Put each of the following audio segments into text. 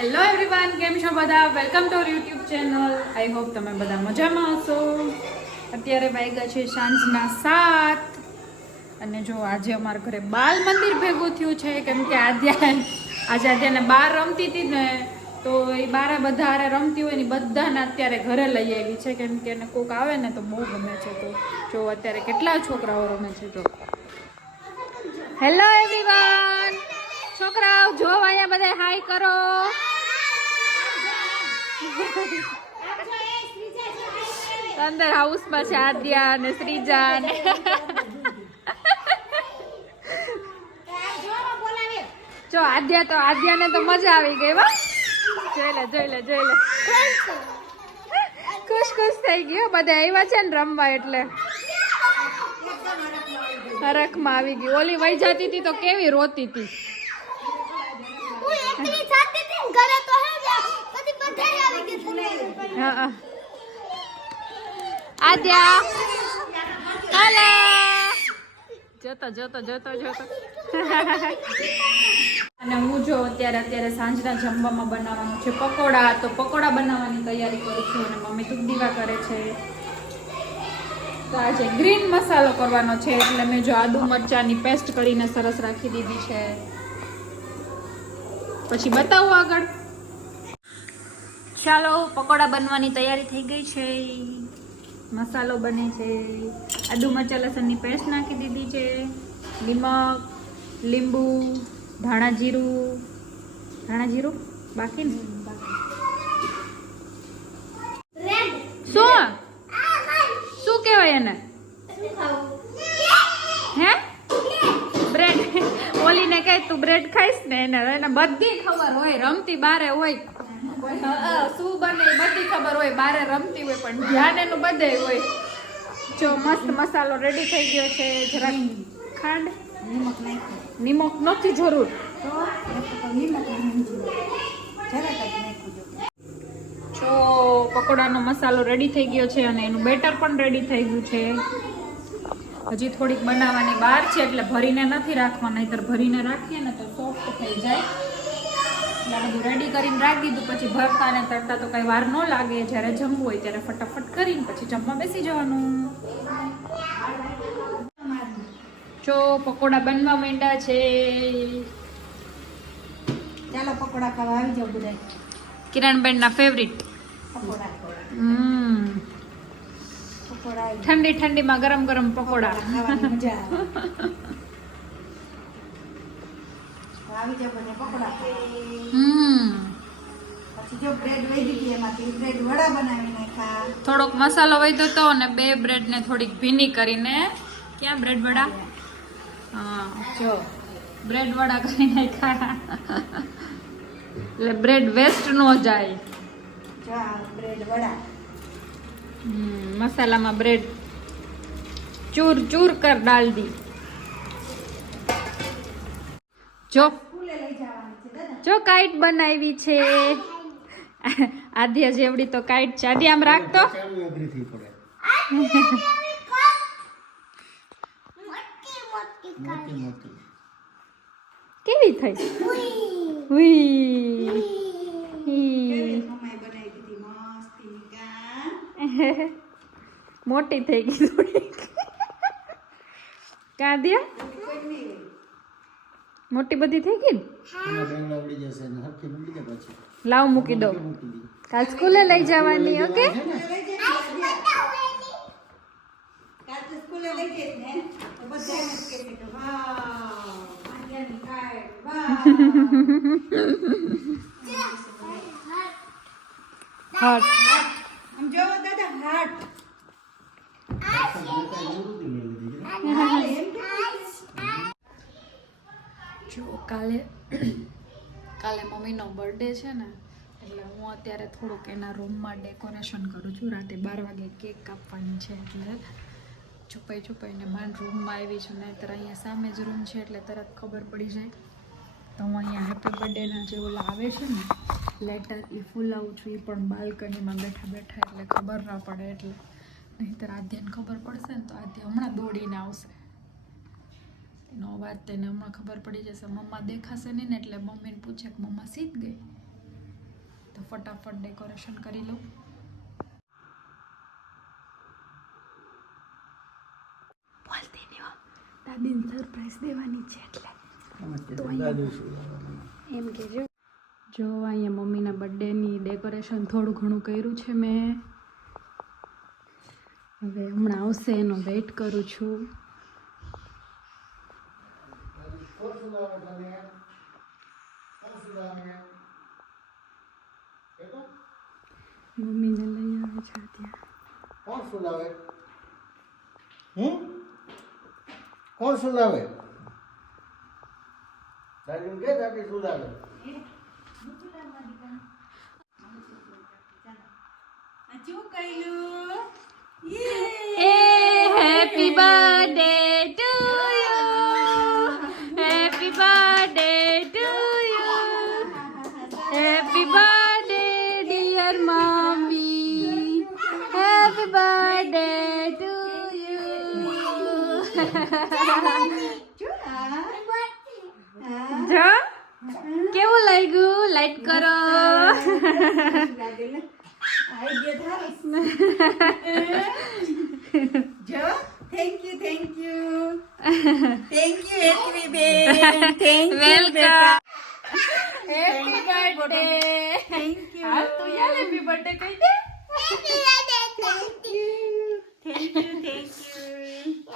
Hello everyone, કેમ છો બધા? Welcome to our YouTube channel. I hope તમે બધા મજામાં હશો. અત્યારે વાગ્યા છે સાંજના 7 અને જો આજે અમારા ઘરે બાલ મંદિર ભેગું થયું છે કેમ કે આદ્યાને બહાર રમતી હતી ને, તો એ બારે બધા રમતી હોય ને બધાને અત્યારે ઘરે લઈ આવી છે કેમ કે એને કોક આવે ને તો બહુ ગમે છે. તો જો અત્યારે કેટલા છોકરાઓ રમે છે. તો હેલો એવરીવન, છોકરાઓ જો અહીંયા બધા હાય કરો. અંદર હાઉસમાં છે આદ્યા અને શ્રીજા ને જો આદ્યાને તો મજા આવી ગઈ. વા જોઈ લે ખુશ થઈ ગયો. બધા આવ્યા છે ને રમવા એટલે હરખમાં આવી ગઈ. ઓલી વહી જતી હતી તો કેવી રોતી હતી. આદ્યા હાલો, જોતો અને હું જો અત્યારે સાંજના જમવામાં બનાવવાનું છે પકોડા. તો પકોડા બનાવવાની તૈયારી કરું છું અને મમ્મી દૂધીવા કરે છે. તો આજે ગ્રીન મસાલો કરવાનો છે એટલે મેં જો આદુ મરચાંની પેસ્ટ કરીને સરસ રાખી દીધી છે. પછી બતાવું આગળ. ચાલો, પકોડા બનવાની તૈયારી થઈ ગઈ છે. મસાલો બને છે. આદુ મરચાં લસણની પેસ્ટ નાખી દીધી છે. નિમક, લીંબુ, ધાણા જીરું બાકી ને શું કહેવાય એને? હે બ્રેડ. ઓલીને કહે તું બ્રેડ ખાઈશ ને, એને બધી ખબર હોય. રમતી બારે હોય શું બને બધી ખબર હોય. બારે રમતી હોય પણ ધ્યાન એનું બધે હોય. જો મસ્ત મસાલો રેડી થઈ ગયો છે. જરાક ખાંડ નિમક નથી જરૂર. જો પકોડાનો મસાલો રેડી થઈ ગયો છે અને એનું બેટર પણ રેડી થઈ ગયું છે. હજી થોડીક બનાવવાની વાર છે એટલે ભરીને નથી રાખવા, નહીતર ભરીને રાખીએ ને તો સોફ્ટ થઈ જાય. એટલે બધું રેડી કરીને રાખી દીધું. પછી ભરતા ને તરતા તો કઈ વાર ન લાગે. જ્યારે જમવું હોય ત્યારે ફટાફટ કરીને પછી જમવા બેસી જવાનું. જો પકોડા બનવા માંડ્યા છે. ચાલો પકોડા ખાવા આવી જાવ બધા. કિરણબેન ના ફેવરિટ પકોડા ઠંડીમાં ગરમ પકોડા ખાવાની મજા આવે. આવી જાવ બધા પકોડા ખાવા. પછી જો બ્રેડ વહી દીધી એમાંથી બ્રેડ વડા બનાવી નાખા. થોડોક મસાલો વધ્યો હતો અને 2 બ્રેડ ને થોડીક ભીની કરીને. ક્યાં બ્રેડ વડા? હા જો બ્રેડ વડા કરી નાખ્યા એટલે બ્રેડ વેસ્ટ ન જાય. બ્રેડ વડા મસાલામાં બ્રેડ ચૂર કર ડાલ દી. જો કાઈટ બનાવી છે આદ્યા જેવડી તો કાઈટ છે. આદ્યા આમ રાખતો. કેવી થઈ? મોટી થઈ ગઈ થોડી. કાદ્યા મોટી બધી થઈ ગઈ ને? લાવ મૂકી દો. કાલ સ્કૂલે લઈ જવાની. ઓકે જો કાલે મમ્મીનો બર્થડે છે ને, એટલે હું અત્યારે થોડુંક એના રૂમમાં ડેકોરેશન કરું છું. રાતે 12 વાગે કેક કાપવાની છે એટલે છુપાઈને માંડ રૂમમાં આવી છું. નહીંતર અહીંયા સામે જ રૂમ છે એટલે તરત ખબર પડી જાય. તો હું અહીંયા હેપી બર્થડેના જે ઓલા આવે છે ને લેટર, એ ફૂલાવું છું. એ પણ બાલ્કનીમાં બેઠા એટલે ખબર ના પડે. એટલે નહીંતર આદ્યાને ખબર પડશે ને તો આદ્યા હમણાં દોડીને આવશે. એનો અવાજ તેને હમણાં ખબર પડી જશે. મમ્મા દેખાશે નહીં ને એટલે મમ્મીને પૂછે કે મમ્મા સીધ ગઈ. તો ફટાફટ ડેકોરેશન કરી લઉં. બોલતી નહીં હો, દાદીને સરપ્રાઈઝ દેવાની છે એટલે તો એમ કહેજો. જો અહીંયા મમ્મીના બર્થડેની ડેકોરેશન થોડું ઘણું કર્યું છે મેં. હવે હમણાં આવશે એનો વેઇટ કરું છું. મમ્મીને લઈ આવે છે ત્યાં. કોણ સુલાવે? કોણ સુલાવે? દાદી કે દાદી સુલાવે? Happy birthday to you, happy birthday to you, happy birthday dear mummy, happy birthday to you. જો કેવું લાગ્યું? લાઈટ કરો. જો thank you Hetvi ben, thank you બેટા, હેપી બર્થડે. થેન્ક યુ, હાલ તું યાર હેપી બર્થડે કહી દે. Thank you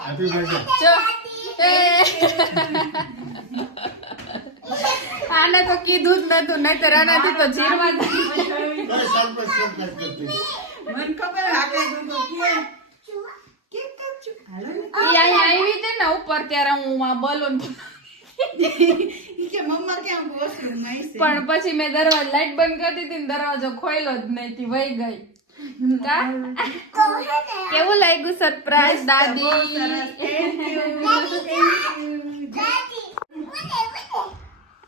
happy birthday. જો આને તો કીધું જ નતું, નહીતર આનાથી તો જીરવા કઈ સરપ્રાઈઝ કરતી. મને ખબર આગળ તો કેમ કરશું હાલો ને. ઈ અહીંયા આવી હતી ને ઉપર ત્યારે હું આ બલૂન ઈ કે મમ્મા ક્યાં વોશરૂમ માં છે, પણ પછી મેં દરવાજો લાઈટ બંધ કરી દીધી ને દરવાજો ખોલ્યો જ નહીં, વહી ગઈ. કા? કેવું લાગ્યું સરપ્રાઈઝ દાદી? થેન્ક યુ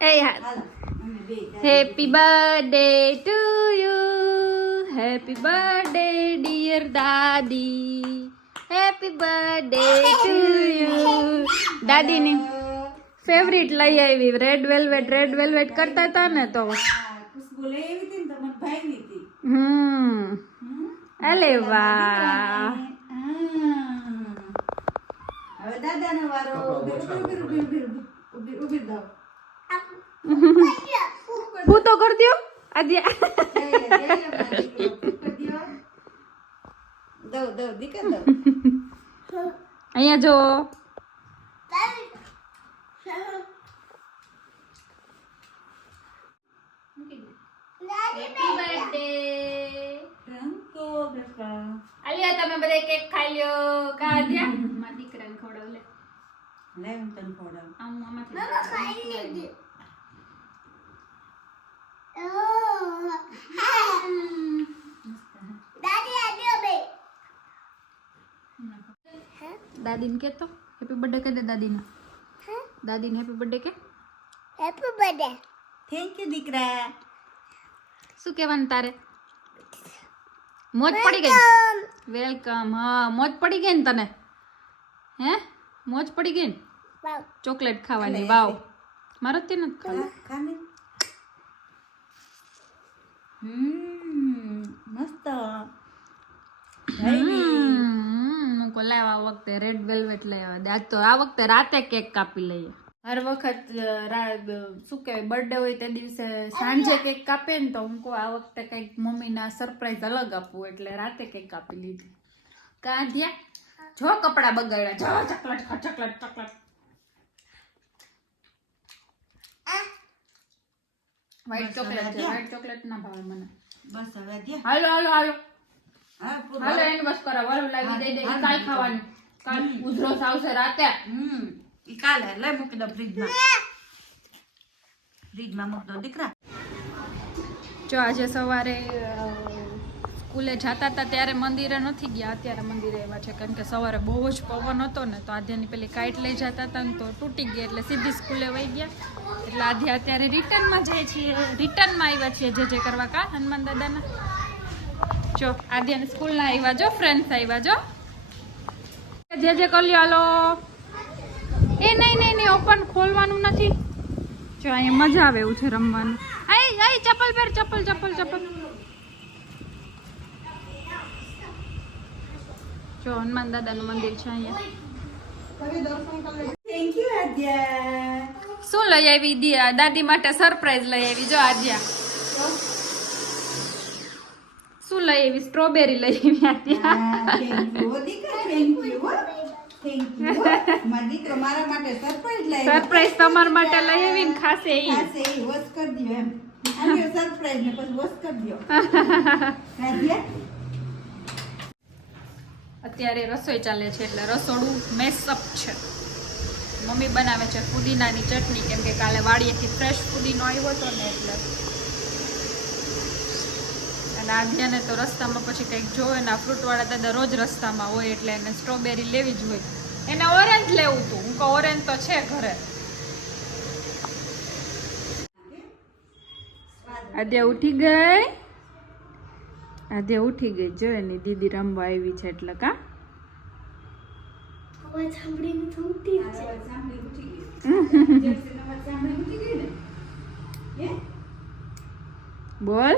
એ યાર, happy birthday to you, happy birthday dear દાદી, હેપી બર્થડે ટુ યુ. દાદીની ફેવરિટ લઈ આવી રેડ વેલ્વેટ કરતા હતા ને તો. ખુશ્બુ લઈ આવી હતી ને તમારા ભાઈ ની હતી. અલે વાહ. હવે દાદાનો વારો. ઉભી દો. હું તો કર દ્યો આદ્યા. દો દીકર દો. અહીંયા જો હેપી બર્થડે. રંકો બેટા. આલિયા તમે બધા કેક ખાઈ લ્યો. કા આદ્યા? મારા દીકરાને ખવડાવ લે. લે હું તને ખવડાવું. આમ આમાંથી દાદીને કે તો હેપી બર્થડે કહી દે દાદીને. દાદીને હેપી બર્થડે કે. થેન્ક યુ દીકરા. શું કહેવાનું તારે? મોજ પડી ગઈ? વેલકમ. હા મોજ પડી ગઈ ને તને? હે મોજ પડી ગઈ ને? ચોકલેટ ખાવાની. વાવ. મારો તે નથી ખાવું. ખાને. મસ્ત. મૂકો લાવ આ વખતે રેડ વેલ્વેટ લઈ આવે. આજ તો આ વખતે રાતે કેક કાપી લઈએ. હર વખત શું કહેવાય બર્થડે હોય તે દિવસે સાંજે કેક કાપે ને તો હું કહું આ વખતે કંઈક મમ્મીના સરપ્રાઈઝ અલગ આપવું એટલે રાતે કેક કાપી લીધી. કાંધ્યા જો કપડા બગાડ્યા. જો ચોકલેટ ખા, ચોકલેટ. વ્હાઈટ ચોકલેટ છે. વ્હાઈટ ચોકલેટ ના ભાવે મને. બસ હવે દે. હાલો હા હાલો એન્ડ બસ કરો. વાળું લાવી દઈ દે. કાલ ખાવાનું. કાલ ઉધરો આવશે રાતે. ઈ કાલે લઈ મૂકી દો ફ્રીજમાં. મૂક દો દીકરા. જો આજે સવારે સ્કૂલે જતા હતા ત્યારે મંદિરે નથી ગયા. અત્યારે મંદિરે આવ્યા છે કેમ કે સવારે બહુ જ પવન હતો ને તો આધ્યાની પેલી કાઈટ લઈ જતા હતા ને તો તૂટી ગઈ એટલે સીધી સ્કૂલે વહી ગયા. એટલે આધ્યા અત્યારે રિટર્નમાં જાય છીએ. રિટર્નમાં આવ્યા છીએ જે કરવા. કા હનુમાન દાદાના જો આધ્યાની સ્કૂલના આવ્યા. જો ફ્રેન્ડ્સ આવ્યા. જો જે કરી લ્યો. હાલો એ નહીં ઓપન ખોલવાનું નથી. જો અહીંયા મજા આવે એવું છે રમવાનું. આય ચપ્પલ પહેર. ચપ્પલ જો હનુમાન દાદાનું મંદિર છે અહીંયા. Thank you Adya. શું લઈ આવી દાદી માટે સરપ્રાઈઝ લઈ આવી જો આદ્યા. શું લઈ આવી? સ્ટ્રોબેરી લઈ આવી આદ્યા. થેન્ક યુ દીકરા, થેન્ક યુ. Thank you. મારા દીકરો મારા માટે સરપ્રાઈઝ લાવ્યો. સરપ્રાઈઝ તમારા માટે લઈ આવી ને ખાસે ઈ. ખાસે ઈ વોશ કરી દ્યો એમ. આને સરપ્રાઈઝ ને પછી વોશ કરી દ્યો. આદ્યા અત્યારે રસોઈ ચાલે છે એટલે રસોડું મેસઅપ છે. મમ્મી બનાવે છે પુદીનાની ચટણી કેમ કે કાલે વાડીએથી ફ્રેશ પુદીનો આવ્યો હતો ને એટલે. અને આધ્યાને તો રસ્તામાં પછી કંઈક જોવે ને આ ફ્રૂટવાળા દાદા રોજ રસ્તામાં હોય એટલે એને સ્ટ્રોબેરી લેવી જ હોય. એને ઓરેન્જ લેવું હતું. હું કહું ઓરેન્જ તો છે ઘરે. આધ્યા ઉઠી ગઈ. આધ્યા ઉઠી ગઈ જો એની દીદી રમવા આવી છે એટલે કા. અવાજ સાંભળીને તો ઉઠી જ છે. અવાજ સાંભળી ઉઠી ગઈ. જેસી અવાજ સાંભળી ઉઠી ગઈ ને. હે? બોલ.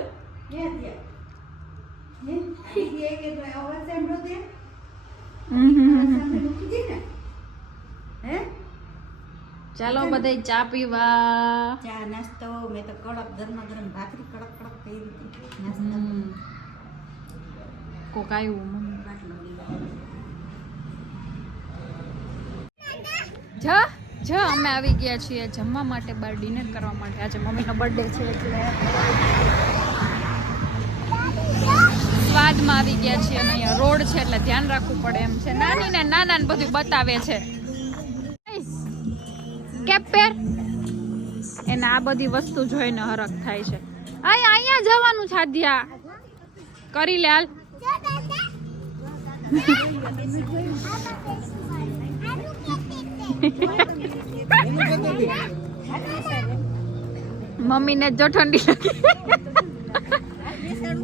હે આદ્યા. હે? દીદી કે તો અવાજ સાંભળો તે? સાંભળી ઉઠી ગઈ ને. હે? ચાલો બધાય ચા પીવા. ચા નાસ્તો મેં તો કડક ગરમા ગરમ ભાખરી કડક કડક કરી દીધી નાસ્તો. કોક આવ્યું મમ્મી. બાટલો લીધો. અમે આવી ગયા છીએ જમવા માટે બહાર ડિનર કરવા માટે. આજે મમ્મીનો બર્થડે છે એટલે સ્વાદમાં આવી ગયા છીએ અને અહીંયા રોડ છે એટલે ધ્યાન રાખવું પડે એમ છે. નાની ને નાના ને બધું બતાવે છે. કેપ પહેર. એને આ બધી વસ્તુ જોઈને હરખ થાય છે. અહીંયા જવાનું છે આધ્યા. કરી લે હાલ. મમ્મી ને જો ઠંડી લાગી.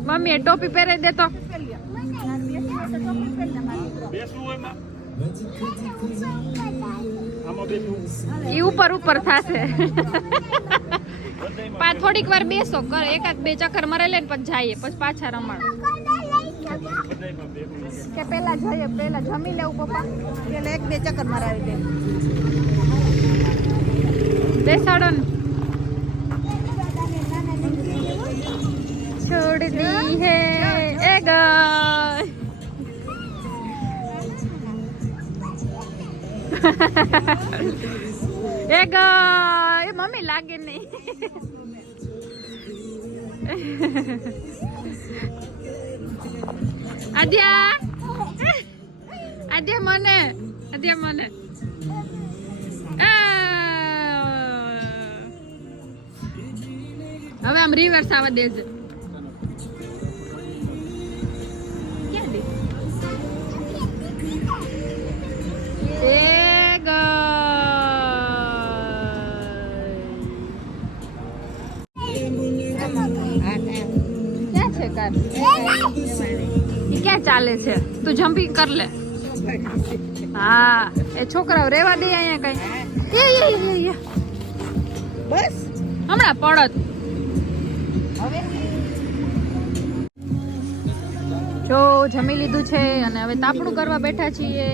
મમ્મી ટોપી પહેરાઈ દે તો. ઈ ઉપર ઉપર થશે. થોડીક વાર બેસો કર એકાદ બે ચક્કર મરે લે ને પછી જઈએ પછી પાછા રમાડ. કે પેલા જઈએ પેલા જમી લેવું પપ્પા. પેલા એક બે ચક્કર મરાવી દે. બેસાડો ને. છોડ દી હે એ ગઈ. એ ગઈ. મમ્મી લાગે નહીં. આદ્યા આદ્યા મને આદ્યા મને હવે આમ રિવર્સ આવવા દેજે. ક્યાં છે કાર? ઈ ક્યાં ચાલે છે? તું જમ્પિંગ કર લે. હા એ છોકરાઓ રેવા દે અહીંયા કઈ. બસ હમણાં પડત. જો જમી લીધું છે અને હવે તાપણું કરવા બેઠા છીએ.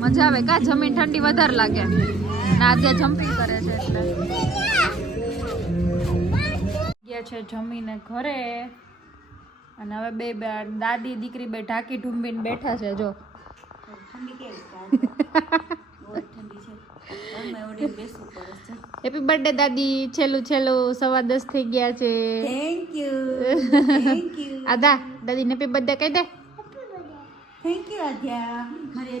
મજા આવે કા? જમીન ઠંડી વધારે લાગે અને આજે જમ્પિંગ કરે છે એટલે ગયા છે જમીને ઘરે. અને હવે બે દાદી દીકરી બે ઢાંકી ઢૂંબીને બેઠા છે. જો ઠંડી કેવી છે? બહુ ઠંડી છે. અમે ઓડી બેસવું પડે છે. હેપી બર્થડે દાદી. છેલ્લું 10:15 થઈ ગયા છે. Thank you. Thank you. આદા દાદી હેપી બર્થડે કહી દે. Thank you Adya. મારી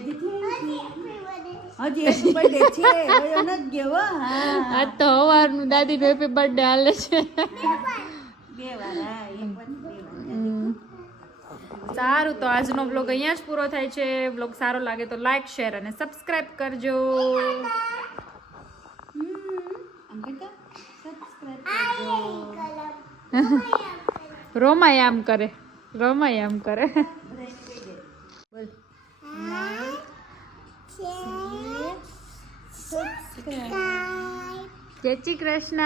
હજી હેપી બર્થડે છે. ઓયો નથી ગયો. હા આજ તો સવારનું દાદી હેપી બર્થડે હાલે છે. બે વાર. હા એક વાર બે વાર. સારું તો આજનો વ્લોગ અહીંયા જ પૂરો થાય છે. વ્લોગ સારો લાગે તો લાઈક શેર અને સબસ્ક્રાઇબ કરજો. આમ કરતા સબસ્ક્રાઇબ કરજો. રોમાય આમ કરે. રોમાય આમ કરે. બોલ. જય શ્રી કૃષ્ણ.